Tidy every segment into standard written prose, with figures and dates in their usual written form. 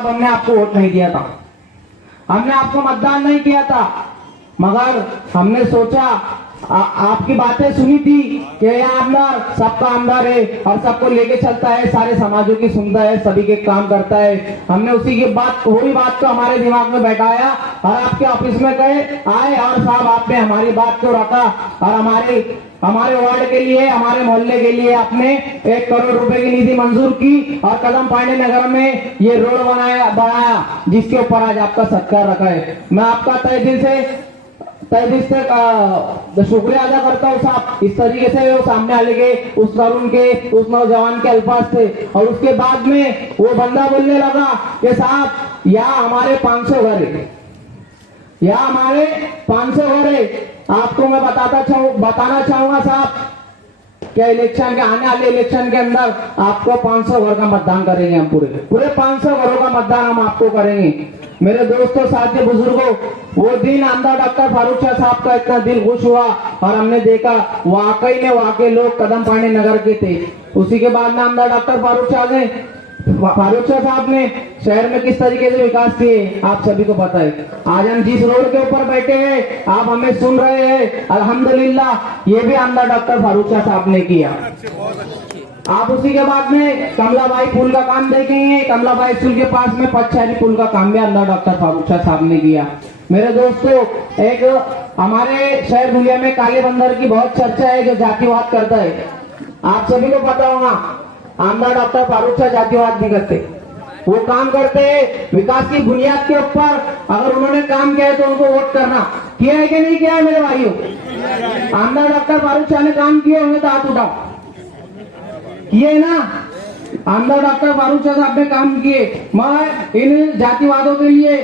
हमने आपको वोट नहीं दिया था, हमने आपको मतदान नहीं किया था, मगर हमने सोचा आपकी बातें सुनी थी कि यह आमदार सबका आमदार है और सबको लेके चलता है, सारे समाजों की सुनता है, सभी के काम करता है। हमने उसी की बात, वही बात को हमारे दिमाग में बैठाया और आपके ऑफिस में गए आए और साहब आपने हमारी बात को रखा और हमारे वार्ड के लिए, हमारे मोहल्ले के लिए आपने 1 करोड़ रुपए की निधि मंजूर की और कदम पांडे नगर में ये रोड बनाया जिसके ऊपर आज आपका सत्कार रखा है। मैं आपका तहे दिल से शुक्रिया अदा करता हूँ साहब। इस तरीके से वो सामने आने के उस तरुण के, उस नौजवान के अल्फाज थे और उसके बाद में वो बंदा बोलने लगा कि साहब यहाँ हमारे 500 घर है, यहाँ हमारे 500 घर है। आपको मैं बताना चाहूंगा साहब क्या इलेक्शन के आने वाले इलेक्शन के अंदर आपको 500 घर का मतदान करेंगे, हम पूरे 500 घरों का मतदान हम आपको करेंगे। मेरे दोस्तों, साथियों, बुजुर्गों, वो दिन आमदार डॉक्टर फारूक शाह साहब का इतना दिल खुश हुआ और हमने देखा वाकई में वाकई लोग कदम पांडे नगर के थे। उसी के बाद में आमदार डॉक्टर फारूक शाह साहब ने शहर में किस तरीके से विकास किए आप सभी को पता है। आज हम जिस रोड के ऊपर बैठे हैं आप हमें सुन रहे हैं, अल्हम्दुलिल्लाह ये भी आमदार डॉक्टर फारूक शाह साहब ने किया। आप उसी के बाद में कमलाबाई पुल का काम देखेंगे, कमलाबाई स्कूल के पास में पचछारी पुल का काम भी आमदार डॉक्टर फारूक शाह साहब ने किया। मेरे दोस्तों, एक हमारे शहर दुनिया में काले बंदर की बहुत चर्चा है जो जातिवाद करता है। आप सभी को पता होगा आमदार डॉक्टर फारूक शाह जातिवाद नहीं करते, वो काम करते हैं विकास की बुनियाद के ऊपर। अगर उन्होंने काम किया है तो उनको वोट करना। किया है कि नहीं किया है मेरे भाइयों? आमदार डॉक्टर फारूक शाह ने काम किए होंगे तो हाथ उठाओ। किए ना? आमदार डॉक्टर फारूक शाह साहब ने काम किए। मैं इन जातिवादों के लिए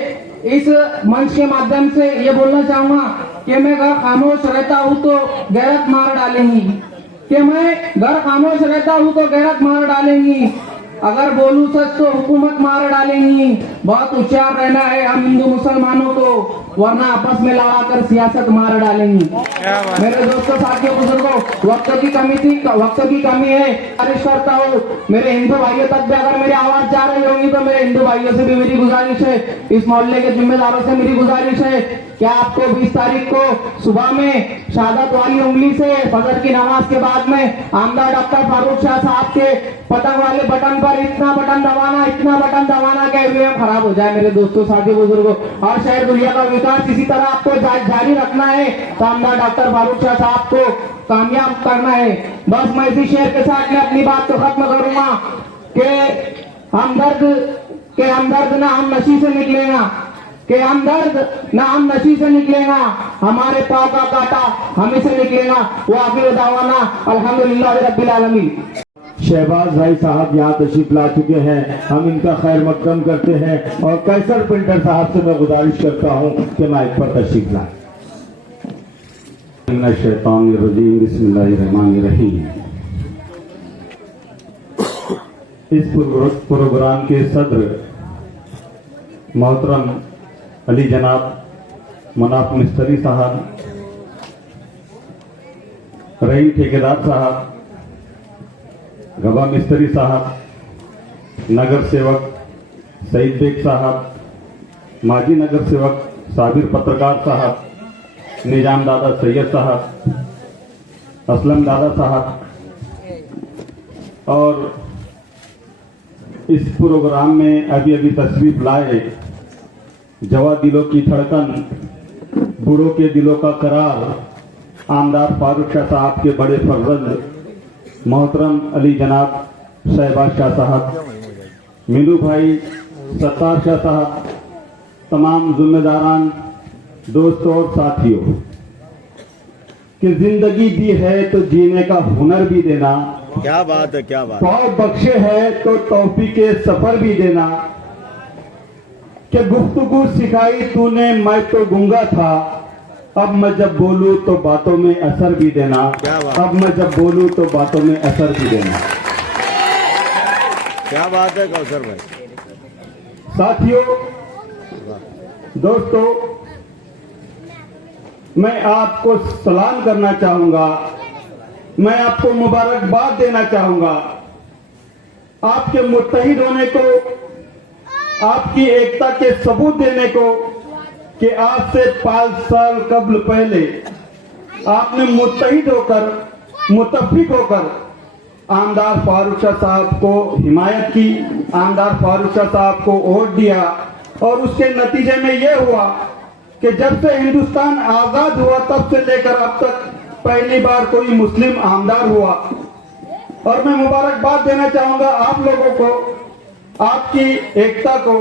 इस मंच के माध्यम से ये बोलना चाहूंगा कि मैं घर खामोश रहता हूँ तो गैरत मार डालेंगी, कि मैं घर खामोश रहता हूँ तो गैरत मार डालेंगी, अगर बोलूं सच तो हुकूमत मार डालेंगी। बहुत होशियार रहना है हम हिंदू मुसलमानों को, वरना आपस में लड़ाकर सियासत मार डालेंगी। मेरे दोस्तों, साथियों, बुजुर्गों, वक्त की कमी है। गुजारिश करता हूँ मेरे हिंदू भाइयों तक भी अगर मेरी आवाज जा रही होगी तो मेरे हिंदू भाइयों से भी मेरी गुजारिश है, इस मोहल्ले के जिम्मेदारों से मेरी गुजारिश है कि आपको 20 तारीख को सुबह में शहादत वाली उंगली से फजर की नमाज के बाद में आमदार डॉक्टर फारूक शाह साहब के पतंग वाले बटन पर इतना बटन दबाना कि ईवीएम खराब हो जाए। मेरे दोस्तों, साथियों, बुजुर्गों, और शहर दुनिया का विकास इसी तरह आपको जारी रखना है तो आमदार डॉक्टर फारूक शाह साहब को कामयाब करना है। बस मैं इसी शेर के साथ में अपनी बात को खत्म करूंगा कि हमदर्द ना हम नशी से निकलेगा, कि हमदर्द ना हम नशी से निकलेगा, हमारे पांव का कांटा हमें से निकलेगा। वो आखिर दावाना अल्हम्दुलिल्लाह रब्बिल आलमीन। शहबाज भाई साहब यहाँ तशरीफ ला चुके हैं, हम इनका खैर मकदम करते हैं और कैसर पिंटर साहब से मैं गुजारिश करता हूँ कि माइक पर तशरीफ लाएं। शैतानिर्रजीम, बिस्मिल्लाहिर्रहमानिर्रहीम। इस प्रोग्राम के सदर मोहतरम अली जनाब मनाफ मिस्त्री साहब, रहीम ठेकेदार साहब, गबा मिस्त्री साहब, नगर सेवक सईद बेग साहब, माजी नगर सेवक साबिर पत्रकार साहब, निजाम दादा सैयद साहब, असलम दादा साहब, और इस प्रोग्राम में अभी अभी तशरीफ लाए जवा दिलों की धड़कन, बूढ़ों के दिलों का करार आमदार फारूक शाह साहब के बड़े फर्जंद मोहतरम अली जनाब शहबाज शाह साहब, मीनू भाई, सत्तार शाह साहब, तमाम जिम्मेदारान, दोस्तों और साथियों, कि जिंदगी दी है तो जीने का हुनर भी देना। क्या बात है, क्या बात। पाँव बख्शे है तो तौफीक के सफर भी देना, कि गुफ्तगू सिखाई तूने मैं तो गूंगा था, अब मैं जब बोलूं तो बातों में असर भी देना। अब मैं जब बोलूं तो बातों में असर भी देना। क्या बात है कौसर भाई। साथियों, दोस्तों, मैं आपको सलाम करना चाहूंगा, मैं आपको मुबारकबाद देना चाहूंगा। आपके मुत्तहिद होने को आपकी एकता के सबूत देने को कि आज से 5 साल कबल पहले आपने मुत्तहिद होकर, मुत्तफिक होकर आमदार फारूक शाह साहब को हिमायत की, आमदार फारूक शाह साहब को वोट दिया और उसके नतीजे में यह हुआ कि जब से हिंदुस्तान आजाद हुआ तब से लेकर अब तक पहली बार कोई मुस्लिम आमदार हुआ। और मैं मुबारकबाद देना चाहूंगा आप लोगों को, आपकी एकता को,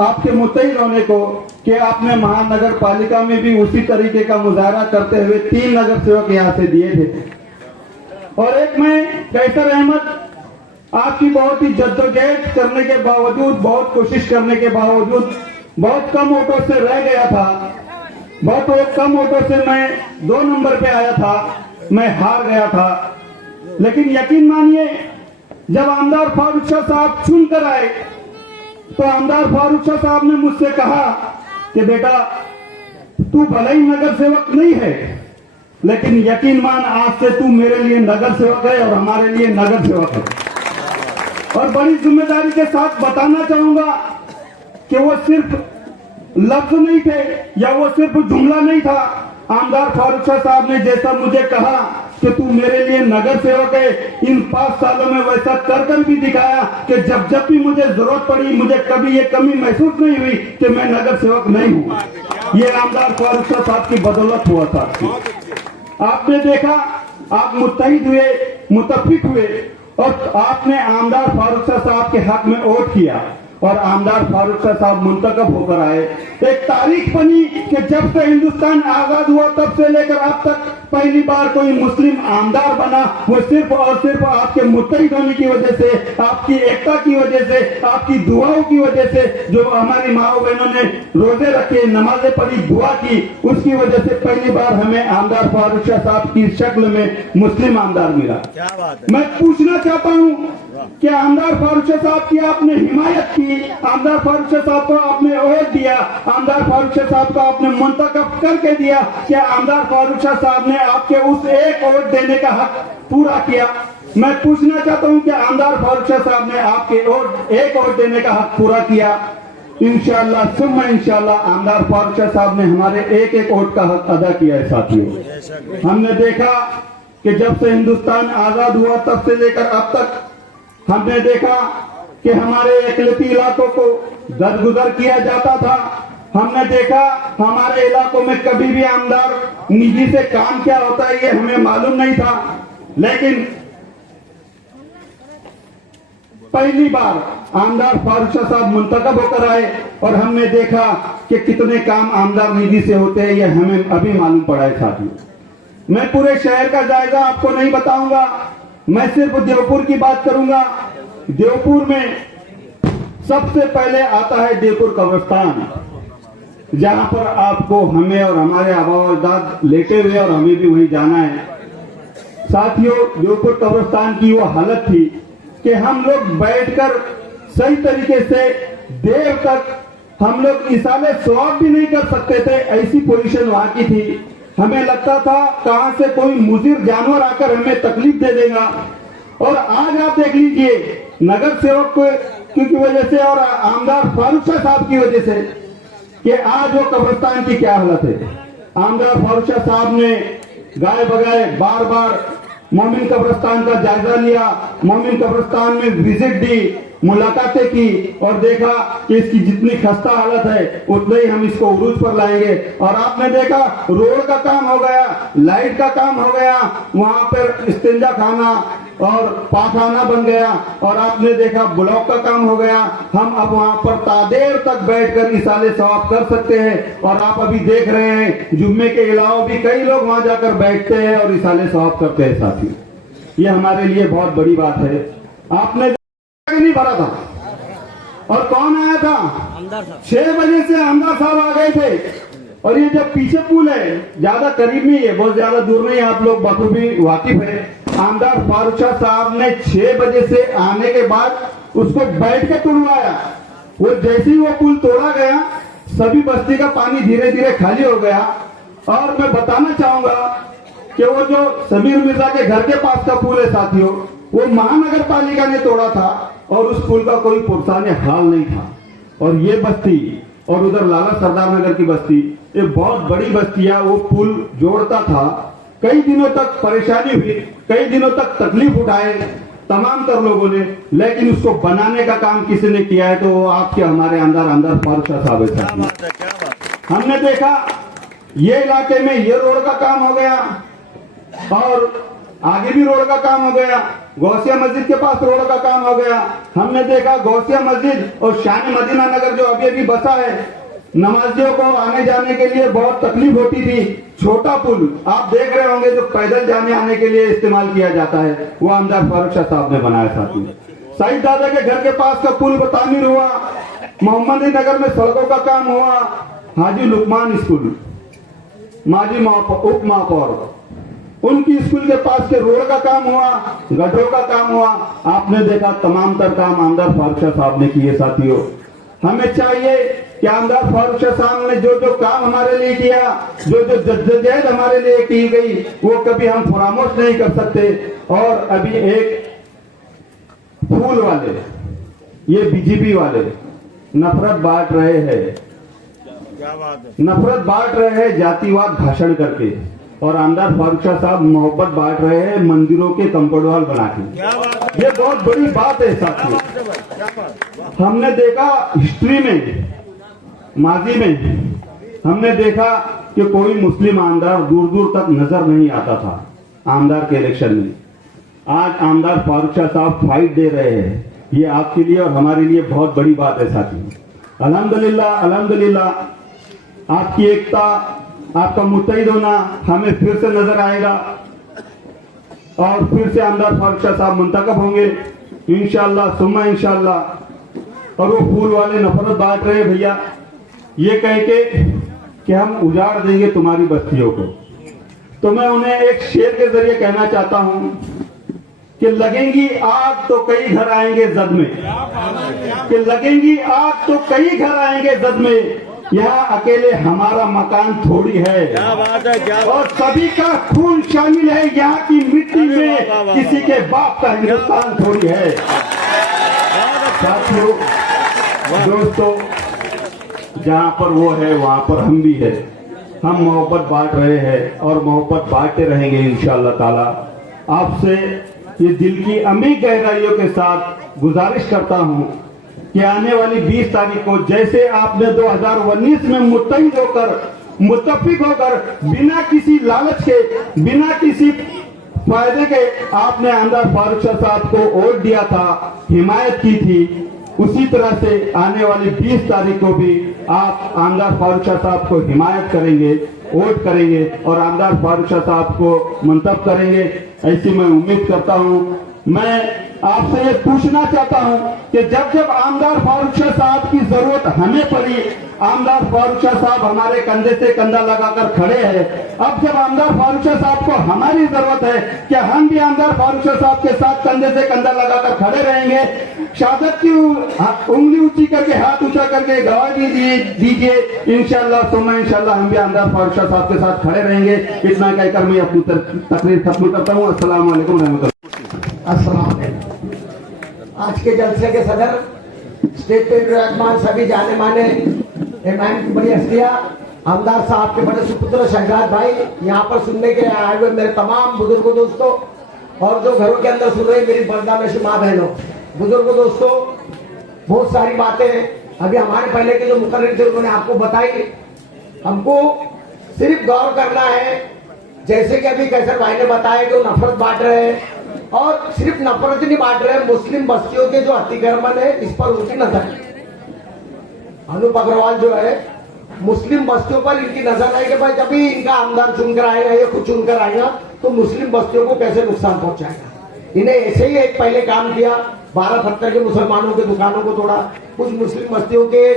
आपके मुत्तहिद होने को कि आपने महानगर पालिका में भी उसी तरीके का मुजाहरा करते हुए 3 नगर सेवक यहाँ से दिए थे। और एक में कैसर अहमद, आपकी बहुत ही जद्दोजहद करने के बावजूद, बहुत कोशिश करने के बावजूद बहुत कम वोटों से रह गया था। बहुत कम वोटों से मैं 2 नंबर पे आया था, मैं हार गया था। लेकिन यकीन मानिए, जब आमदार फारूक शाह साहब चुन कर आए तो आमदार फारूक शाह साहब ने मुझसे कहा कि बेटा तू भले ही नगर सेवक नहीं है, लेकिन यकीन मान आज से तू मेरे लिए नगर सेवक है और हमारे लिए नगर सेवक है। और बड़ी जिम्मेदारी के साथ बताना चाहूंगा कि वो सिर्फ लफ्ज नहीं थे या वो सिर्फ जुमला नहीं था। आमदार फारूक शाह साहब ने जैसा मुझे कहा कि तू मेरे लिए नगर सेवक है, इन 5 सालों में वैसा कर भी दिखाया कि जब जब भी मुझे जरूरत पड़ी, मुझे कभी ये कमी महसूस नहीं हुई कि मैं नगर सेवक नहीं हूँ। ये आमदार फारूक शाह साहब की बदौलत हुआ था। आपने देखा, आप मुत्तहिद हुए, मुत्तफिक हुए और आपने आमदार फारूक शाह साहब के हक में वोट किया और आमदार फारूक शाह साहब मुंतखब होकर आए। एक तारीख बनी कि जब से हिंदुस्तान आजाद हुआ तब से लेकर अब तक पहली बार कोई मुस्लिम आमदार बना। वो सिर्फ और सिर्फ आपके मुत्तहिद होने की वजह से, आपकी एकता की वजह से, आपकी दुआओं की वजह से, जो हमारी माओ बहनों ने रोजे रखे, नमाजें पढ़ी, दुआ की, उसकी वजह से पहली बार हमें आमदार फारूक शाह साहब की शक्ल में मुस्लिम आमदार मिला। क्या बात है। मैं पूछना चाहता हूँ कि आमदार फारूक शाह साहब की आपने हिमायत की, आमदार फारूक शाह साहब को आपने वोट दिया, आमदार फारूक शाह साहब को आपने मुंतखब करके दिया, क्या आमदार फारूक शाह साहब ने आपके उस एक वोट देने का हक पूरा किया? मैं पूछना चाहता हूं कि आमदार फारूक शाह साहब ने आपके एक वोट देने का हक पूरा किया? इंशाअल्लाह सुम्मा इंशाअल्लाह आमदार फारूक शाह साहब ने हमारे एक वोट का हक अदा किया है। साथियों, हमने देखा कि जब से हिंदुस्तान आजाद हुआ तब से लेकर अब तक हमने देखा कि हमारे इकलौती इलाकों को दरगुजर किया जाता था। हमने देखा हमारे इलाकों में कभी भी आमदार निधि से काम क्या होता है ये हमें मालूम नहीं था। लेकिन पहली बार आमदार फारूक शाह साहब मुंतखब होकर आए और हमने देखा कि कितने काम आमदार निधि से होते हैं, ये हमें अभी मालूम पड़ा है। साथियों, मैं पूरे शहर का जायजा आपको नहीं बताऊंगा, मैं सिर्फ देवपुर की बात करूंगा। देवपुर में सबसे पहले आता है देवपुर कब्रिस्तान, जहां पर आपको, हमें और हमारे आबा अजदाद लेटे हुए और हमें भी वहीं जाना है। साथियों, देवपुर कब्रिस्तान की वो हालत थी कि हम लोग बैठकर सही तरीके से देर तक हम लोग इसाले सवाब भी नहीं कर सकते थे, ऐसी पोजीशन वहां की थी। हमें लगता था कहां से कोई मुजिर जानवर आकर हमें तकलीफ दे देगा। और आज आप देख लीजिए, नगर सेवक की वजह से और आमदार फारूक शाह साहब की वजह से कि आज वो कब्रिस्तान की क्या हालत है। आमदार फारूक शाह साहब ने गाय बगाए बार बार मोमिन कब्रिस्तान का जायजा लिया, मोमिन कब्रिस्तान में विजिट दी, मुलाकातें की और देखा कि इसकी जितनी खस्ता हालत है उतने ही हम इसको उरूज पर लाएंगे। और आपने देखा रोड का काम हो गया, लाइट का काम हो गया, वहां पर इस्तिंजा खाना और पाखाना बन गया और आपने देखा ब्लॉक का काम हो गया। हम अब वहां पर तादेर तक बैठकर इसाले सवाब कर सकते हैं। और आप अभी देख रहे हैं जुम्मे के अलावा भी कई लोग वहां जाकर बैठते हैं और इसाले सवाब करते हैं। साथियों, ये हमारे लिए बहुत बड़ी बात है। आपने नहीं भरा था और कौन आया था? 6 बजे से आमदार साहब आ गए थे। और ये जब पीछे पुल है, ज्यादा करीब नहीं है, बहुत ज्यादा दूर नहीं है, आप लोग बखूबी वाकिफ है। आमदार फारूक शाह साहब ने 6 बजे से आने के बाद उसको बैठ के तोड़वाया। वो जैसे ही वो पुल तोड़ा गया, सभी बस्ती का पानी धीरे धीरे खाली हो गया। और मैं बताना चाहूंगा कि वो जो समीर मिर्जा के घर के पास का पुल है साथियों, वो महानगर पालिका ने तोड़ा था और उस पुल का कोई पुरसाने हाल नहीं था। और ये बस्ती और उधर लाला सरदार नगर की बस्ती, ये बहुत बड़ी बस्ती है। वो पुल जोड़ता था, कई दिनों तक परेशानी हुई, कई दिनों तक तकलीफ उठाए तमाम तर लोगों ने, लेकिन उसको बनाने का काम किसी ने किया है तो वो आपके हमारे अंदर फारूक शाह साहब है। क्या बात है, क्या बात है। हमने देखा ये इलाके में ये रोड का काम हो गया और आगे भी रोड का काम हो गया, गौसिया मस्जिद के पास रोड का काम हो गया। हमने देखा गौसिया मस्जिद और शान मदीना नगर जो अभी अभी बसा है, नमाजियों को आने जाने के लिए बहुत तकलीफ होती थी। छोटा पुल आप देख रहे होंगे जो पैदल जाने आने के लिए इस्तेमाल किया जाता है, वो आमदार फारूक शाह साहब ने बनाया। साथी सईद दादा के घर के पास का पुल तामीर हुआ, मोहम्मदी नगर में सड़कों का काम हुआ, हाजी लुकमान स्कूल माजी उप महापौर उनकी स्कूल के पास के रोड का काम हुआ, गड्ढों का काम हुआ। आपने देखा तमाम तर काम आमदार फारूक शाह साहब ने किए। साथियों हमें चाहिए कि आमदार फारूक शाह साहब ने जो जो काम हमारे लिए किया, जो जो जद्दोजहद हमारे लिए की गई, वो कभी हम फरामोश नहीं कर सकते। और अभी एक फूल वाले, ये बीजेपी वाले नफरत बांट रहे हैं, क्या बात है। नफरत बांट रहे हैं जातिवाद भाषण करके, और आमदार फारूक शाह साहब मोहब्बत बांट रहे हैं मंदिरों के कंपाउंड वॉल बना के। क्या बात है, ये बहुत बड़ी बात है क्या साथियों। बात है भाई, क्या बात। हमने देखा हिस्ट्री में, माजी में हमने देखा कि कोई मुस्लिम आमदार दूर दूर तक नजर नहीं आता था आमदार के इलेक्शन में। आज आमदार फारूक शाह साहब फाइट दे रहे हैं, ये आपके लिए और हमारे लिए बहुत बड़ी बात है साथियों। अल्हम्दुलिल्लाह अल्हम्दुलिल्लाह आपकी एकता, आपका मुत्तहिद होना हमें फिर से नजर आएगा और फिर से आमदार फारूक शाह साहब मुंतखब होंगे इंशाअल्लाह सुम्मा इंशाअल्लाह। और वो फूल वाले नफरत बांट रहे भैया, ये कह के कि हम उजाड़ देंगे तुम्हारी बस्तियों को, तो मैं उन्हें एक शेर के जरिए कहना चाहता हूं कि लगेंगी आग तो कई घर आएंगे जद में, कि लगेंगी आग तो कई घर आएंगे जद में, यहाँ अकेले हमारा मकान थोड़ी है। क्या बात है, क्या बात। और सभी का खून शामिल है यहाँ की मिट्टी में, किसी के बाप का हिंदुस्तान थोड़ी है। साथियों दोस्तों, जहाँ पर वो है वहाँ पर हम भी है। हम मोहब्बत बांट रहे हैं और मोहब्बत बांटते रहेंगे इंशाअल्लाह ताला। आपसे ये दिल की अमी गहराइयों के साथ गुजारिश करता हूँ कि आने वाली 20 तारीख को जैसे आपने 2019 में मुत्तहिद होकर, मुत्तफिक होकर, बिना किसी लालच के, बिना किसी फायदे के आपने आमदार फारूक शाह साहब को वोट दिया था, हिमायत की थी, उसी तरह से आने वाली 20 तारीख को भी आप आमदार फारूक शाह साहब को हिमायत करेंगे, वोट करेंगे और आमदार फारूक शाह साहब को मंतब करेंगे, ऐसी मैं उम्मीद करता हूं। मैं आपसे ये पूछना चाहता हूं कि जब जब आमदार फारूक शाह साहब की जरूरत हमें पड़ी, आमदार फारूक शाह साहब हमारे कंधे से कंधा लगाकर खड़े हैं। अब जब आमदार फारूक शाह साहब को हमारी जरूरत है, क्या हम भी आमदार फारूक शाह साहब के साथ कंधे से कंधा लगाकर खड़े रहेंगे? शहादत की उंगली ऊंची करके, हाथ ऊंचा करके गवाही दीजिए इंशाअल्लाह सुम्मा इंशाअल्लाह हम भी आमदार फारूक शाह साहब के साथ खड़े रहेंगे। इतना कहकर मैं अपनी तकरीर खत्म करता हूँ। अस्सलाम वालेकुम रहमतुल्लाह। अस्सलाम वालेकुम। आज के जलसे के सदर स्टेट रहमान, सभी जाने माने इमाम की बड़ी हस्तियां, आमदार साहब के बड़े सुपुत्र शहजाद भाई, यहाँ पर सुनने के आए हुए मेरे तमाम बुजुर्गों दोस्तों और जो घरों के अंदर सुन रहे मेरी पर्दा में से माँ बहनों, बुजुर्गों दोस्तों, बहुत सारी बातें अभी हमारे पहले के जो मुकर्रिर थे उन्होंने आपको बताई। हमको सिर्फ गौर करना है, जैसे कि अभी कैसर भाई ने बताया कि वो नफरत बांट रहे हैं, और सिर्फ नफरत नहीं बांट रहे हैं, मुस्लिम बस्तियों के जो अतिक्रमण है इस पर उनकी नजर है। अनूप अग्रवाल जो है मुस्लिम बस्तियों पर इनकी नजर है कि भाई जब भी इनका आमदार चुनकर आएगा या खुद चुनकर आएगा तो मुस्लिम बस्तियों को कैसे नुकसान पहुंचाएगा। इन्हें ऐसे ही एक पहले काम किया, 12 पत्थर के मुसलमानों के दुकानों को तोड़ा, कुछ मुस्लिम बस्तियों के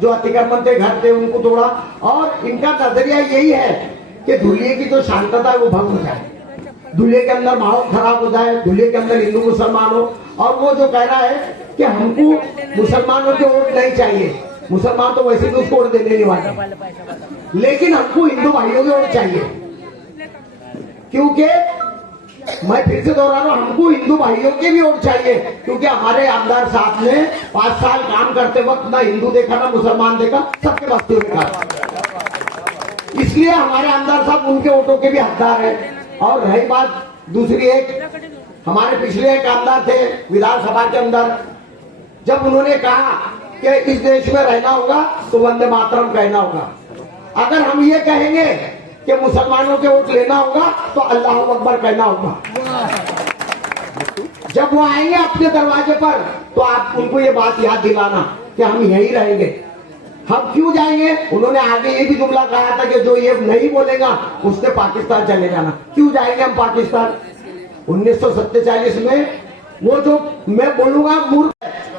जो अतिक्रमण थे घर थे उनको तोड़ा, और इनका नजरिया यही है कि धुलिये की जो शांतता है वो भंग हो जाए, धुलिये के अंदर माहौल खराब हो जाए, धुलिये के अंदर हिंदू मुसलमान हो। और वो जो कह रहा है कि हमको मुसलमानों के वोट नहीं चाहिए, मुसलमान तो वैसे भी उसको वोट देने नहीं वाले, लेकिन हमको हिंदू भाइयों के वोट चाहिए, क्योंकि मैं फिर से दोहरा रहा हूं, हमको हिंदू भाइयों के भी वोट चाहिए, क्योंकि हमारे आमदार साहब ने 5 साल काम करते वक्त ना हिंदू देखा ना मुसलमान देखा, सबके बस्ती में देखा। इसलिए हमारे आमदार साहब उनके वोटों के भी हकदार हैं। और रही बात दूसरी, एक हमारे पिछले एक आमदार थे विधानसभा के अंदर, जब उन्होंने कहा कि इस देश में रहना होगा तो वंदे मातरम कहना होगा। अगर हम ये कहेंगे कि मुसलमानों के वोट लेना होगा तो अल्लाह अकबर कहना होगा। जब वो आएंगे अपने दरवाजे पर तो आप उनको ये बात याद दिलाना कि हम यहीं रहेंगे। हम क्यों जाएंगे? उन्होंने आगे ये भी जुमला कहा था कि जो ये नहीं बोलेगा उसने पाकिस्तान चले जाना। क्यों जाएंगे हम पाकिस्तान? 1947 में वो जो मैं बोलूंगा मूर्ख,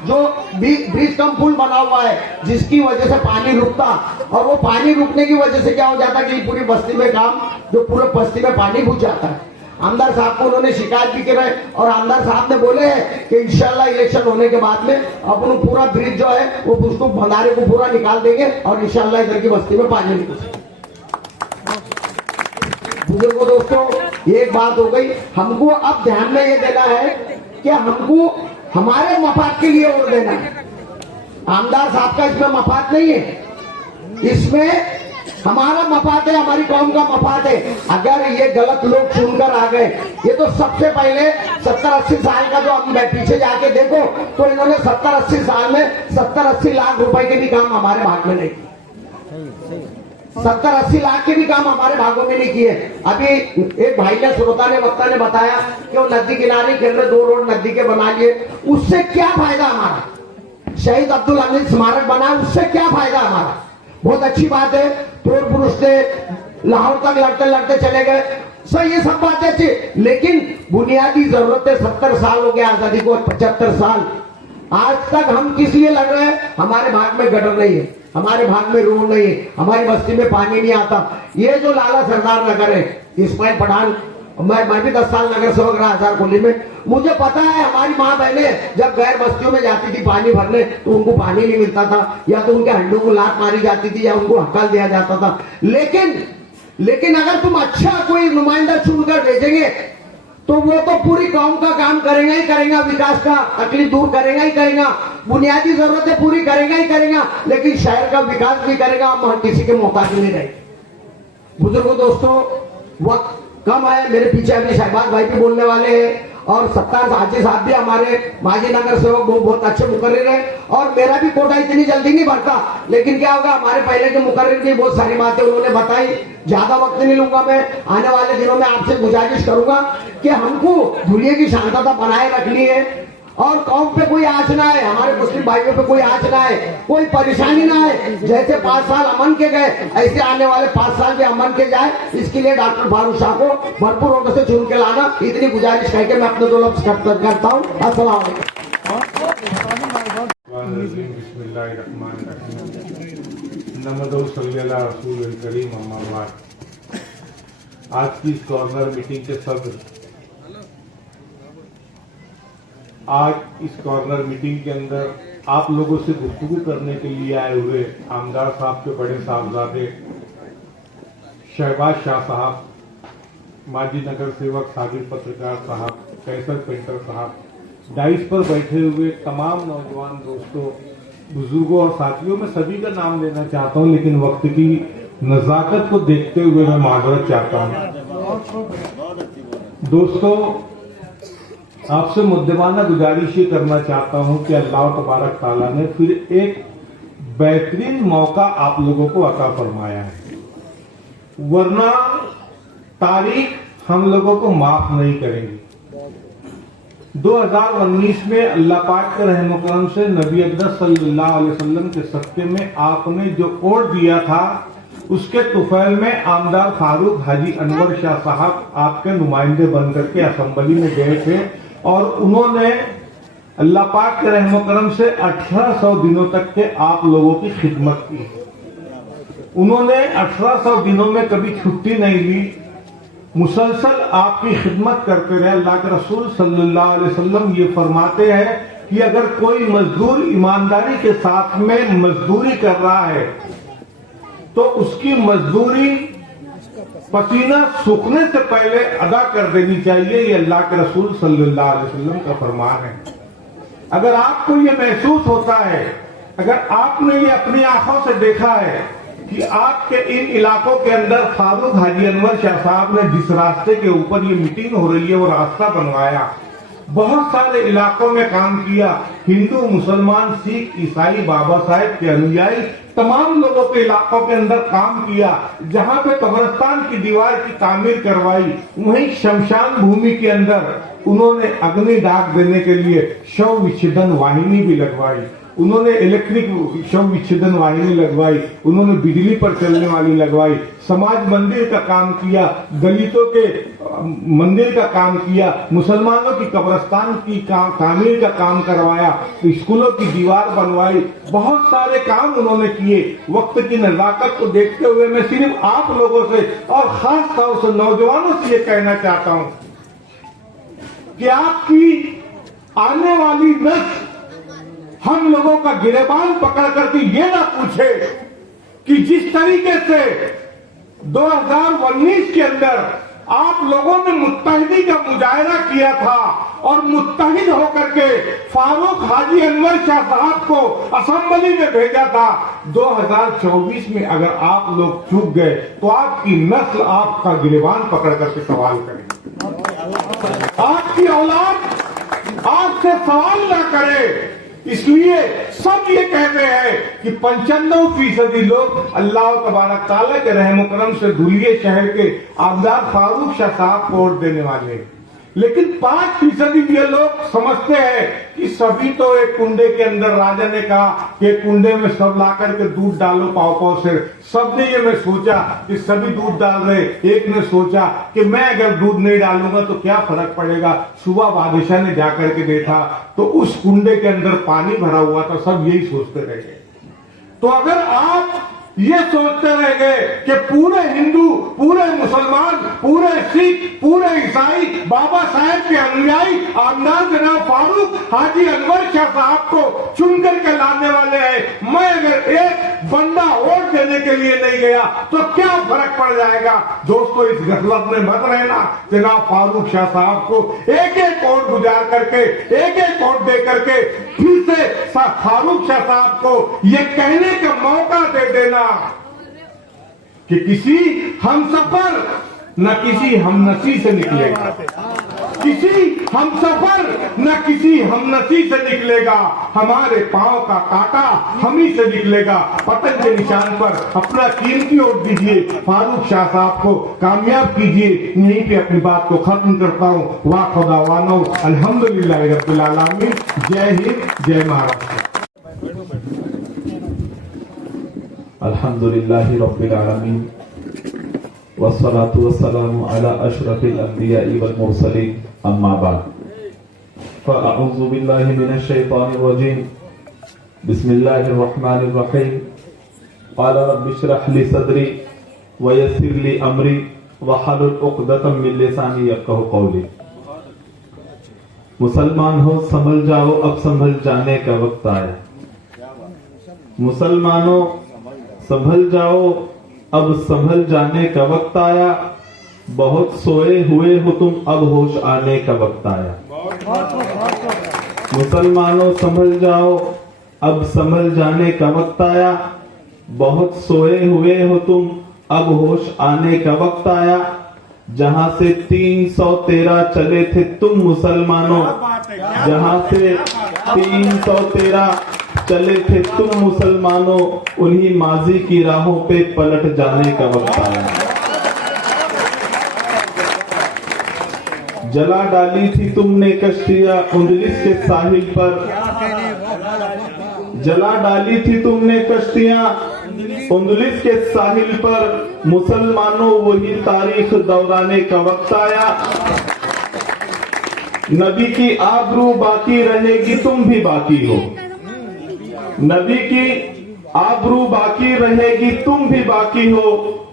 जो ब्रिज कम पुल बना हुआ है जिसकी वजह से पानी रुकता, और वो पानी रुकने की वजह से क्या हो जाता कि पूरी बस्ती में काम, जो पूरे बस्ती में पानी घुस जाता है। आमदार साहब को उन्होंने शिकायत भी की है और आमदार साहब ने बोले हैं कि इंशाल्लाह इलेक्शन होने के बाद में अपन पूरा ब्रिज जो है वो उसको भंडारे को पूरा निकाल देंगे और इंशाल्लाह इधर की बस्ती में पानी नहीं घुसेगा। बुजुर्गों दोस्तों, एक बात हो गई, हमको अब ध्यान में ये देना है कि हमको हमारे मफाद के लिए वोट देना है। आमदार साहब का इसमें मफाद नहीं है, इसमें हमारा मफाद है, हमारी कौम का मफाद है। अगर ये गलत लोग चुनकर आ गए, ये तो सबसे पहले 70-80 साल का जो हम पीछे जाके देखो तो इन्होंने 70-80 साल में 70-80 लाख रुपए के भी काम हमारे भाग में नहीं किए। 70-80 लाख के भी काम हमारे भागों में नहीं किए। अभी एक भाई ने, श्रोता ने, वक्ता ने बताया कि वो नदी किनारे के अंदर 2 रोड नदी के बना लिए, उससे क्या फायदा हमारा? शहीद अब्दुल हमीद स्मारक बना, उससे क्या फायदा हमारा? बहुत अच्छी बात है, पूर्व पुरुष थे, लाहौर तक लड़ते लड़ते चले गए, सर ये सब बातें अच्छी, लेकिन बुनियादी जरूरतें 70 साल हो गए आजादी को, 75 साल, आज तक हम किस लिए लड़ रहे हैं? हमारे भाग में गटर नहीं है, हमारे भाग में रोड नहीं है, हमारी बस्ती में पानी नहीं आता। ये जो लाला सरदार नगर है, इस्माइल पठान, मैं भी 10 साल नगर सेवक रहा हजारकुली में, मुझे पता है हमारी माँ बहनें जब गैर बस्तियों में जाती थी पानी भरने तो उनको पानी नहीं मिलता था, या तो उनके हंडों को लात मारी जाती थी या उनको हकाल दिया जाता था। लेकिन अगर तुम अच्छा कोई नुमाइंदा चुनकर भेजेंगे तो वो तो पूरी कौम का काम करेगा ही करेगा, विकास का तकलीफ दूर करेगा ही करेगा, बुनियादी जरूरतें पूरी करेगा ही करेगा, लेकिन शहर का विकास भी करेगा। हम किसी के मोहताज नहीं रहेंगे। बुजुर्गों दोस्तों, वक्त कम है, मेरे पीछे अभी शहबाज भाई भी बोलने वाले हैं और सत्तार हाजी साहब भी हमारे माजी नगर सेवक बहुत अच्छे मुकर्रिर है, और मेरा भी कोटा इतनी जल्दी नहीं भरता, लेकिन क्या होगा, हमारे पहले के मुकर्रिर की बहुत सारी बातें उन्होंने बताई, ज्यादा वक्त नहीं लूंगा मैं। आने वाले दिनों में आपसे गुजारिश करूंगा कि हमको धुलिये की शांतता बनाए रखनी है और कौम पे कोई आंच ना आए, हमारे मुस्लिम भाइयों पे कोई आंच ना आए, कोई परेशानी ना आए। जैसे 5 साल अमन के गए, ऐसे आने वाले 5 साल भी अमन के जाए, इसके लिए डॉक्टर फारूक शाह को भरपूर वोटों से चुन के लाना, इतनी गुजारिश करके मैं अपने 2 लफ्ज करता हूँ। अस्सलाम वालेकुम। आज की इस कॉर्नर मीटिंग के सत्र, आज इस कॉर्नर मीटिंग के अंदर आप लोगों से गुफ्तगू करने के लिए आए हुए आमदार साहब के बड़े साहबजादे शहबाज शाह साहब, माजी नगर सेवक, साबिर पत्रकार साहब, कैसर पेंटर साहब, डाइस पर बैठे हुए तमाम नौजवान दोस्तों, बुजुर्गों और साथियों, मैं सभी का नाम लेना चाहता हूं, लेकिन वक्त की नजाकत को देखते हुए मैं माजरत चाहता हूं। दोस्तों, आपसे मुद्देवाना गुजारिश ये करना चाहता हूं कि अल्लाह तबारक ताला ने फिर एक बेहतरीन मौका आप लोगों को अता फरमाया है, वरना तारीख हम लोगों को माफ नहीं करेंगी। 2019 में अल्लाह पाक के रहमो करम से नबी अक़दस सल्लल्लाहु अलैहि वसल्लम के सदक़े में आपने जो वोट दिया था, उसके तुफैल में आमदार फारूक हाजी अनवर शाह साहब आपके नुमाइंदे बनकर के असेंबली में गए थे और उन्होंने अल्लाह पाक के रहमो करम से 1800 दिनों तक के आप लोगों की खिदमत की। उन्होंने 1800 दिनों में कभी छुट्टी नहीं ली, मुसलसल आपकी खिदमत करते रहे। अल्लाह के रसूल सल्लल्लाहु अलैहि वसल्लम ये फरमाते हैं कि अगर कोई मजदूर ईमानदारी के साथ में मजदूरी कर रहा है तो उसकी मजदूरी पसीना सूखने से पहले अदा कर देनी चाहिए। ये अल्लाह के रसूल सल्लल्लाहु अलैहि वसल्लम का फरमान है। अगर आपको ये महसूस होता है, अगर आपने ये अपनी आंखों से देखा है कि आपके इन इलाकों के अंदर फारूक हाजी अनवर शाह साहब ने जिस रास्ते के ऊपर ये मीटिंग हो रही है वो रास्ता बनवाया, बहुत सारे इलाकों में काम किया, हिंदू मुसलमान सिख ईसाई बाबा साहेब के अनुयायी तमाम लोगों के इलाकों के अंदर काम किया। जहां पे कब्रिस्तान की दीवार की तामीर करवाई, वहीं शमशान भूमि के अंदर उन्होंने अग्नि डाक देने के लिए शव विच्छेदन वाहिनी भी लगवाई, उन्होंने इलेक्ट्रिक शव विच्छेदन वाहिनी लगवाई, उन्होंने बिजली पर चलने वाली लगवाई, समाज मंदिर का काम किया, दलितों के मंदिर का काम किया, मुसलमानों की कब्रिस्तान की तामीर का काम करवाया, स्कूलों की दीवार बनवाई, बहुत सारे काम उन्होंने किए। वक्त की नजाकत को देखते हुए मैं सिर्फ आप लोगों से और खास तौर से नौजवानों से ये कहना चाहता हूं कि आपकी आने वाली नस्ल हम लोगों का गिरेबान पकड़ करके ये ना पूछे कि जिस तरीके से 2019 के अंदर आप लोगों ने मुत्तहिदी का मुजाहरा किया था और मुत्तहिद होकर के फारूक हाजी अनवर शाह साहब को असेंबली में भेजा था, 2024 में अगर आप लोग चूक गए तो आपकी नस्ल आपका गिरेबान पकड़ करके सवाल करेगी, आपकी औलाद आपसे सवाल ना करे। इसलिए सब ये कह रहे हैं कि 95% लोग अल्लाह तबारक ताला के रहम करम से धुलिये शहर के आबदार फारूक शाह साहब को वोट देने वाले हैं, लेकिन 5% ये लोग समझते हैं कि सभी तो एक कुंडे के अंदर, राजा ने कहा कि कुंडे में सब ला करके दूध डालो पाव पाव से। सबने ये मैं सोचा कि सभी दूध डाल रहे, एक ने सोचा कि मैं अगर दूध नहीं डालूंगा तो क्या फर्क पड़ेगा। सुबह बादशाह ने जाकर के देखा तो उस कुंडे के अंदर पानी भरा हुआ था, सब यही सोचते रह गए। तो अगर आप ये सोचते रह गए कि पूरे हिंदू, पूरे मुसलमान, पूरे सिख, पूरे ईसाई बाबा साहेब के अनुयायी आमदार जनाब फारूक हाजी अनवर शाह साहब को चुन करके लाने वाले हैं, मैं अगर एक बंदा वोट देने के लिए नहीं गया तो क्या फर्क पड़ जाएगा। दोस्तों, इस गफलत में मत रहना। जनाब फारूक शाह साहब को एक एक वोट गुजार करके, एक एक वोट दे करके फिर से फारूक शाह साहब को ये कहने का मौका दे देना कि किसी हमसफर न किसी हमनसी से निकलेगा, किसी हमसफर न किसी हमनसी से निकलेगा, हमारे पांव का कांटा हम ही से निकलेगा। पतन के निशान पर अपना कीमती वोट दीजिए, फारूक शाह साहब को कामयाब कीजिए। यहीं पे अपनी बात को खत्म करता हूँ। वाह खुदा वानो अल्हम्दुलिल्लाह रब्बिल आलमीन। जय हिंद, जय महाराष्ट्र। अल्हम्दुलिल्लाहि रब्बिल आलमीन वस्सलातु वस्सलामु अला अशरफिल अंबिया'i वल मुरसलीन, अम्मा बाद। फ़अऊज़ु बिल्लाहि मिनश शैतानिर रजीम। बिस्मिल्लाहिर रहमानिर रहीम। क़ाल रब्बि इश्रह ली सदरी व यस्सिर ली अमरी वहलुल उक़दतम मिन लिसानी यफ़क़हू क़ौली। मुसलमान हो संभल जाओ, अब संभल जाने का वक्त आया। मुसलमानों संभल जाओ, अब संभल जाने का वक्त आया। बहुत सोए हुए हो तुम, अब होश आने का वक्त आया। मुसलमानों संभल जाओ, अब संभल जाने का वक्त आया। बहुत सोए हुए हो तुम, अब होश आने का वक्त आया। जहां से 313 चले थे तुम मुसलमानों, जहां से 313 चले थे तुम मुसलमानों, उन्हीं माजी की राहों पे पलट जाने का वक्त आया। जला डाली थी तुमने कश्तियां उंदलिस के साहिल पर, जला डाली थी तुमने कश्तियां उंदलिस के साहिल पर। मुसलमानों वही तारीख दोहराने का वक्त आया। नबी की आबरू बाकी रहेगी, तुम भी बाकी हो। नबी की आबरू बाकी रहेगी, तुम भी बाकी हो,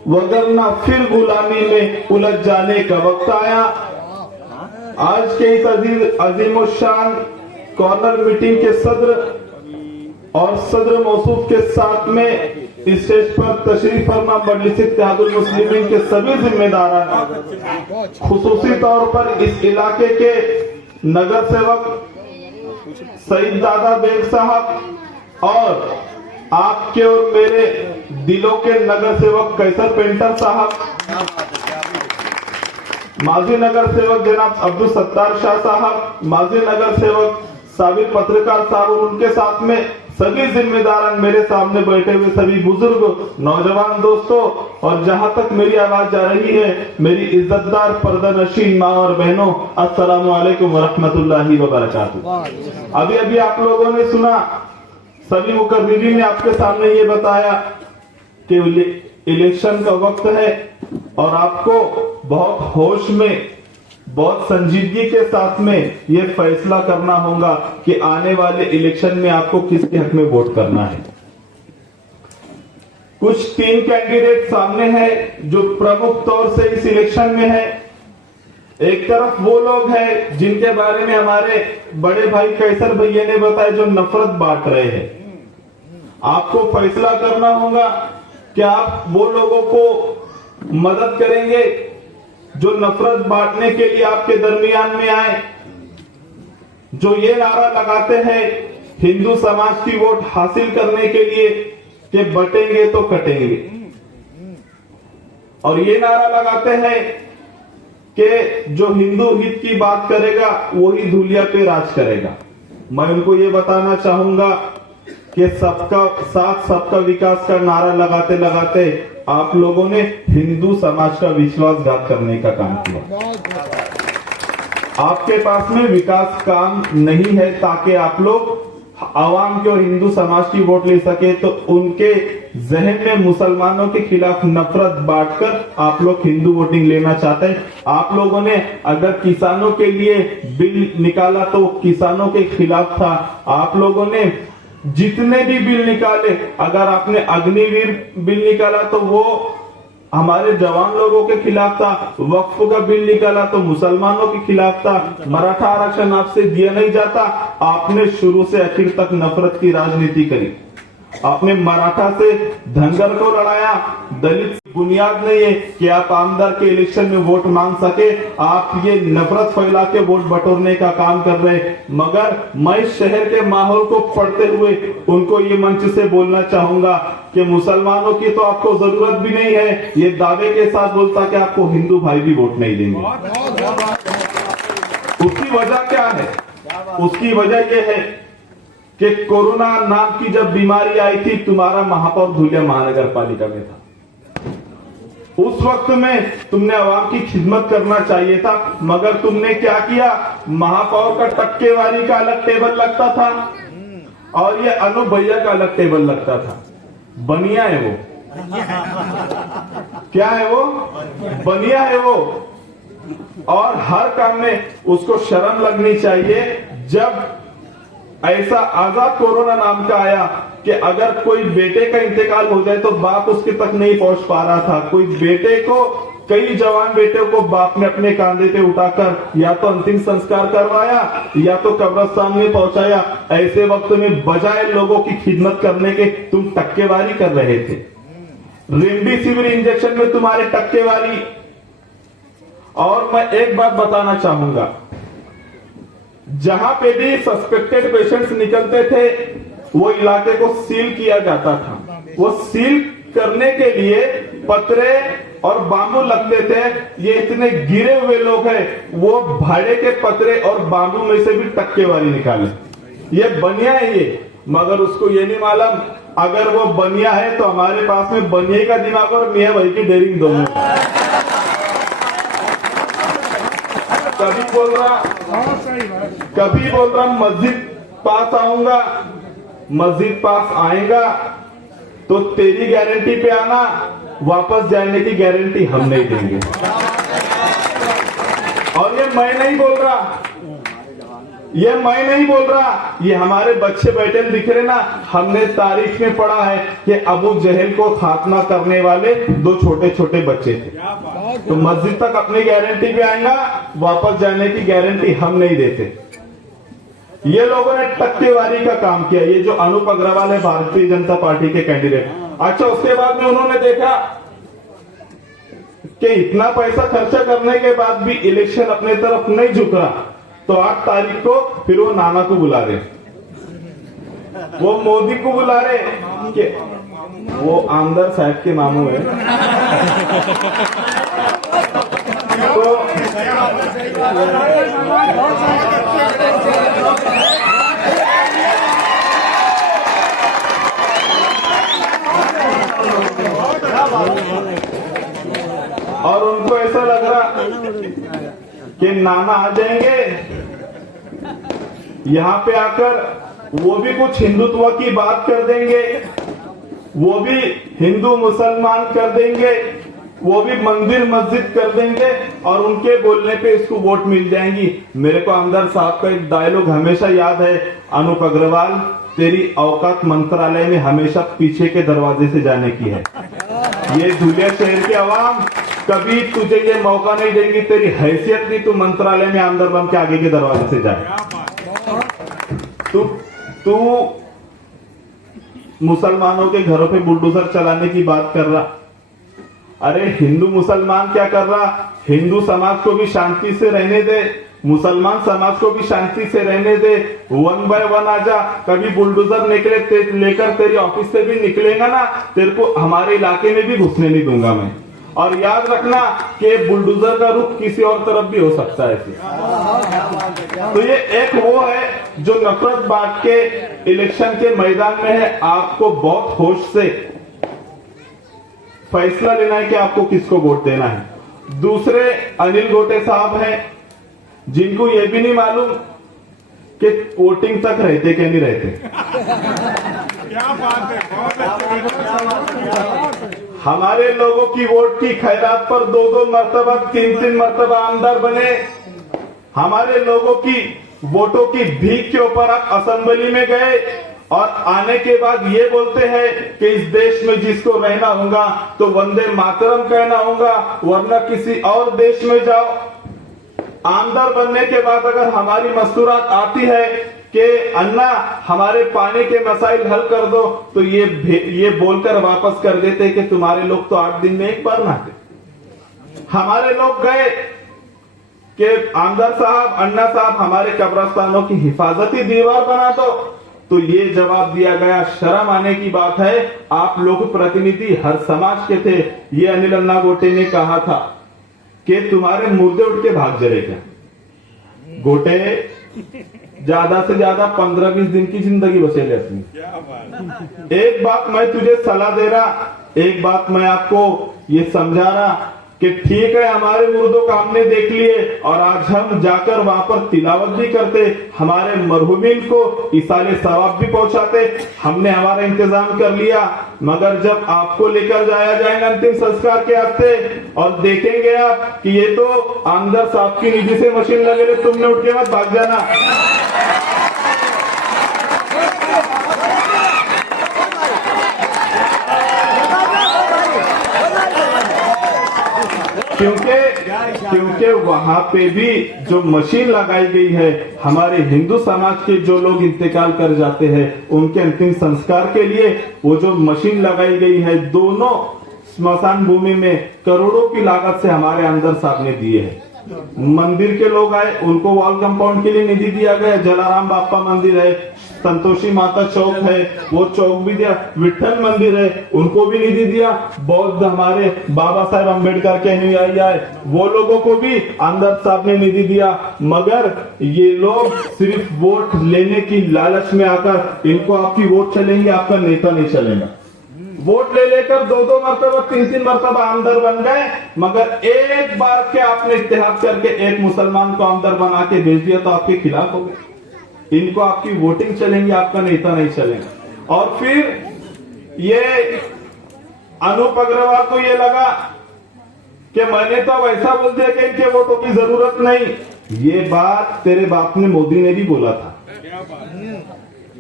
वगरना फिर गुलामी में उलझ जाने का वक्त आया। आज के इस अजीमोशान कॉर्नर मीटिंग के सदर और सदर मौसूफ के साथ में स्टेज पर तशरीफ फरमा मजलिस इत्तेहादुल मुस्लिमीन के सभी जिम्मेदार, खुसूसी तौर पर इस इलाके के नगर सेवक सईद दादा बेग साहब और आपके और मेरे दिलों के नगर सेवक कैसर पेंटर साहब, माजी नगर सेवक जनाब अब्दुल सत्तार शाह साहब, माजी नगर सेवक साबिर पत्रकार साहब, उनके साथ में सभी जिम्मेदार, मेरे सामने बैठे हुए सभी बुजुर्ग, नौजवान दोस्तों, और जहां तक मेरी आवाज जा रही है, मेरी इज्जतदार पर्दानशीन माँ और बहनों, अस्सलाम वालेकुम वरहमतुल्लाहि वबरकातुहू। अभी अभी आप लोगों ने सुना, सभी मुकर्रिरीन ने आपके सामने ये बताया कि इलेक्शन का वक्त है और आपको बहुत होश में, बहुत संजीदगी के साथ में ये फैसला करना होगा कि आने वाले इलेक्शन में आपको किसके हक में वोट करना है। कुछ 3 कैंडिडेट सामने हैं जो प्रमुख तौर से इस इलेक्शन में है। एक तरफ वो लोग हैं जिनके बारे में हमारे बड़े भाई कैसर भैया ने बताया, जो नफरत बांट रहे हैं। आपको फैसला करना होगा कि आप वो लोगों को मदद करेंगे जो नफरत बांटने के लिए आपके दरमियान में आए, जो ये नारा लगाते हैं हिंदू समाज की वोट हासिल करने के लिए कि बटेंगे तो कटेंगे, और ये नारा लगाते हैं कि जो हिंदू हित की बात करेगा वही धूलिया पे राज करेगा। मैं उनको ये बताना चाहूंगा कि सबका साथ सबका विकास का नारा लगाते लगाते आप लोगों ने हिंदू समाज का विश्वासघात करने का काम किया। आपके पास में विकास काम नहीं है ताकि आप लोग आवाम के और हिंदू समाज की वोट ले सके, तो उनके जहन में मुसलमानों के खिलाफ नफरत बांटकर आप लोग हिंदू वोटिंग लेना चाहते हैं। आप लोगों ने अगर किसानों के लिए बिल निकाला तो किसानों के खिलाफ था। आप लोगों ने जितने भी बिल निकाले, अगर आपने अग्निवीर बिल निकाला तो वो हमारे जवान लोगों के खिलाफ था, वक्फ का बिल निकाला तो मुसलमानों के खिलाफ था, मराठा आरक्षण आपसे दिया नहीं जाता। आपने शुरू से आखिर तक नफरत की राजनीति करी। आपने मराठा से धनगर को लड़ाया। दलित बुनियाद नहीं है कि आप आमदार के इलेक्शन में वोट मांग सके। आप ये नफरत फैला के वोट बटोरने का काम कर रहे हैं। मगर मैं शहर के माहौल को पढ़ते हुए उनको ये मंच से बोलना चाहूंगा कि मुसलमानों की तो आपको जरूरत भी नहीं है। ये दावे के साथ बोलता कि आपको हिंदू भाई भी वोट नहीं देंगे। उसकी वजह क्या है? उसकी वजह यह है कि कोरोना नाम की जब बीमारी आई थी, तुम्हारा महापौर धुलिया महानगर पालिका में था। उस वक्त में तुमने आवाम की खिदमत करना चाहिए था, मगर तुमने क्या किया? महापौर का टक्केवारी का अलग टेबल लगता था और ये अनु भैया का अलग टेबल लगता था। बनिया है वो। क्या है वो? बनिया है वो। और हर काम में उसको शर्म लगनी चाहिए। जब ऐसा आजाद कोरोना नाम का आया कि अगर कोई बेटे का इंतकाल हो जाए तो बाप उसके तक नहीं पहुंच पा रहा था। कोई बेटे को, कई जवान बेटे को बाप ने अपने कांधे पे उठाकर या तो अंतिम संस्कार करवाया या तो कब्रिस्तान में पहुंचाया। ऐसे वक्त में बजाय लोगों की खिदमत करने के तुम टक्केवारी कर रहे थे। रेमडेसिविर इंजेक्शन में तुम्हारे टक्केवारी। और मैं एक बात बताना चाहूंगा, जहां पे भी सस्पेक्टेड पेशेंट्स निकलते थे वो इलाके को सील किया जाता था। वो सील करने के लिए पतरे और बांबू लगते थे। ये इतने गिरे हुए लोग हैं, वो भाड़े के पतरे और बांबू में से भी टक्केवारी निकाले। ये बनिया है ये, मगर उसको ये नहीं मालूम अगर वो बनिया है तो हमारे पास में बनिए का दिमाग और मियां भाई की डेयरिंग दोनों। कभी बोल रहा मस्जिद पास आऊंगा, मस्जिद पास आएगा तो तेरी गारंटी पे आना, वापस जाने की गारंटी हम नहीं देंगे। और ये मैं नहीं बोल रहा, ये मैं नहीं बोल रहा, ये हमारे बच्चे बैठे दिख रहे ना। हमने तारीख में पढ़ा है कि अबू जहल को खात्मा करने वाले 2 छोटे छोटे बच्चे थे। तो मस्जिद तक अपनी गारंटी पे आएगा, वापस जाने की गारंटी हम नहीं देते। ये लोगों ने टक्केवारी का काम किया। ये जो अनूप अग्रवाल है भारतीय जनता पार्टी के कैंडिडेट, अच्छा, उसके बाद में उन्होंने देखा कि इतना पैसा खर्चा करने के बाद भी इलेक्शन अपने तरफ नहीं झुक रहा, तो 8 तारीख को फिर वो नाना को बुला रहे, वो मोदी को बुला रहे कि वो आमदार साहब के मामू है। तो और उनको ऐसा लग रहा कि नाना आ जाएंगे यहां पे आकर, वो भी कुछ हिंदुत्व की बात कर देंगे, वो भी हिंदू मुसलमान कर देंगे, वो भी मंदिर मस्जिद कर देंगे और उनके बोलने पे इसको वोट मिल जाएंगी। मेरे को आमदार साहब का एक डायलॉग हमेशा याद है, अनूप अग्रवाल तेरी औकात मंत्रालय में हमेशा पीछे के दरवाजे से जाने की है। ये धुलिया शहर के अवाम कभी तुझे ये मौका नहीं देंगी, तेरी हैसियत नहीं तू मंत्रालय में आमदार बन के आगे के दरवाजे से जाए। तू मुसलमानों के घरों पे बुलडोजर चलाने की बात कर रहा। अरे हिंदू मुसलमान क्या कर रहा, हिंदू समाज को भी शांति से रहने दे, मुसलमान समाज को भी शांति से रहने दे, 1 बाय 1 आजा। कभी बुलडोजर निकले लेकर तेरी ऑफिस से भी निकलेगा ना, तेरे को हमारे इलाके में भी घुसने नहीं दूंगा मैं। और याद रखना कि बुलडोजर का रुख किसी और तरफ भी हो सकता है। तो ये एक वो है जो नफरत बांट के इलेक्शन के मैदान में है। आपको बहुत होश से फैसला लेना है कि आपको किसको वोट देना है। दूसरे अनिल गोटे साहब हैं जिनको ये भी नहीं मालूम कि वोटिंग तक रहते कि नहीं रहते। क्या बात है, बहुत अच्छी। हमारे लोगों की वोट की खैरात पर 2-2 मर्तबा 3-3 मर्तबा आमदार बने। हमारे लोगों की वोटों की भीख के ऊपर आप असेंबली में गए और आने के बाद ये बोलते हैं कि इस देश में जिसको रहना होगा तो वंदे मातरम कहना होगा, वरना किसी और देश में जाओ। आमदार बनने के बाद अगर हमारी मस्तूरात आती है कि अन्ना हमारे पानी के मसाइल हल कर दो, तो ये बोलकर वापस कर देते कि तुम्हारे लोग तो 8 दिन में एक बार नहाते। हमारे लोग गए कि आमदार साहब, अन्ना साहब हमारे कब्रिस्तानों की हिफाजती दीवार बना दो, तो ये जवाब दिया गया। शर्म आने की बात है, आप लोग प्रतिनिधि हर समाज के थे। ये अनिल अन्ना गोटे ने कहा था कि तुम्हारे मुर्दे उठ के भाग जरेगा। गोटे ज्यादा से ज्यादा 15-20 दिन की जिंदगी बचेले अपनी। एक बात मैं तुझे सलाह दे रहा, एक बात मैं आपको ये समझा रहा कि ठीक है हमारे मुर्दों का हमने देख लिए और आज हम जाकर वहां पर तिलावत भी करते, हमारे मरहुमीन को इसाले सवाब भी पहुंचाते, हमने हमारा इंतजाम कर लिया। मगर जब आपको लेकर जाया जाएगा अंतिम संस्कार के हफ्ते और देखेंगे आप कि ये तो आमदार साहब की निधि से मशीन लगे, तुमने उठ के मत भाग जाना। क्योंकि वहां पे भी जो मशीन लगाई गई है, हमारे हिंदू समाज के जो लोग इंतकाल कर जाते हैं उनके अंतिम संस्कार के लिए वो जो मशीन लगाई गई है, दोनों स्मशान भूमि में करोड़ों की लागत से हमारे आमदार साहब ने दिए हैं। मंदिर के लोग आए, उनको वॉल कंपाउंड के लिए निधि दिया गया। जलाराम बापा मंदिर है, संतोषी माता चौक है, वो चौक भी दिया। विठल मंदिर है, उनको भी निधि दिया। बौद्ध हमारे बाबा साहेब अम्बेडकर के अनुयायी आए, वो लोगों को भी आमदार साहब ने निधि दिया। मगर ये लोग सिर्फ वोट लेने की लालच में आकर इनको आपकी वोट चलेंगे, आपका नेता नहीं चलेगा। वोट ले लेकर 2-2 मरतबा 3-3 मरतबा आमदार बन गए, मगर एक बार के आपने इत्तेहाद करके एक मुसलमान को आमदार बना के भेज दिया तो आपके खिलाफ हो गए। इनको आपकी वोटिंग चलेंगी, आपका नेता नहीं चलेगा। और फिर ये अनूप अग्रवाल को ये लगा कि मैंने तो वैसा बोल दिया कि इनके वोटों की जरूरत नहीं। ये बात तेरे बाप ने, मोदी ने भी बोला था,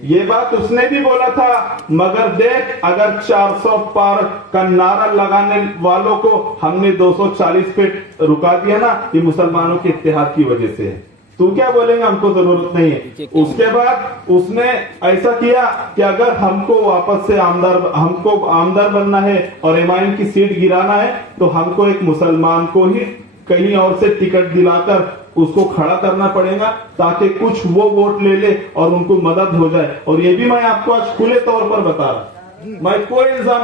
ये बात उसने भी बोला था। मगर देख, अगर 400 पार का नारा लगाने वालों को हमने 240 पे रुका दिया ना, ये मुसलमानों के इत्तेहाद की वजह से है। तू क्या बोलेगा, हमको जरूरत नहीं है। उसके बाद उसने ऐसा किया कि अगर हमको वापस से हमको आमदार बनना है और एमआईएम की सीट गिराना है तो हमको एक मुसलमान को ही कहीं और से टिकट दिलाकर उसको खड़ा करना पड़ेगा ताकि कुछ वो वोट ले ले और उनको मदद हो जाए। और ये भी मैं आपको आज खुले तौर पर बता रहा,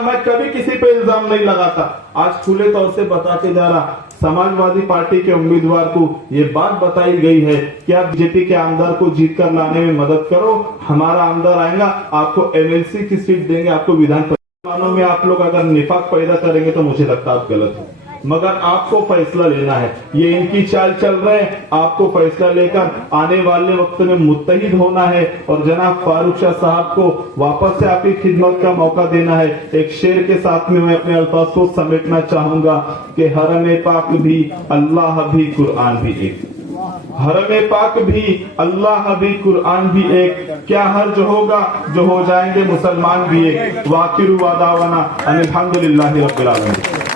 मैं कभी किसी पे इल्जाम नहीं लगाता, आज खुले तौर से बता के जा रहा। समाजवादी पार्टी के उम्मीदवार को ये बात बताई गई है कि आप बीजेपी के आमदार को जीत कर लाने में मदद करो, हमारा आमदार आएगा, आपको एमएलसी की सीट देंगे, आपको विधान परिषद में आप लोग अगर निफाक पैदा करेंगे तो मुझे लगता है आप गलत हो। मगर आपको फैसला लेना है, ये इनकी चाल चल रहे हैं, आपको फैसला लेकर आने वाले वक्त में मुत्तहिद होना है और जनाब फारूक शाह साहब को वापस से आपकी खिदमत का मौका देना है। एक शेर के साथ में मैं अपने अल्फाज को समेटना चाहूंगा कि हरम पाक भी अल्लाह भी कुरान भी एक, हरम पाक भी अल्लाह भी कुरान भी एक, क्या हर्ज होगा जो हो जाएंगे मुसलमान भी एक। वाकिर वादावाना अल्हम्दुलिल्लाहि रब्बिल आलमीन।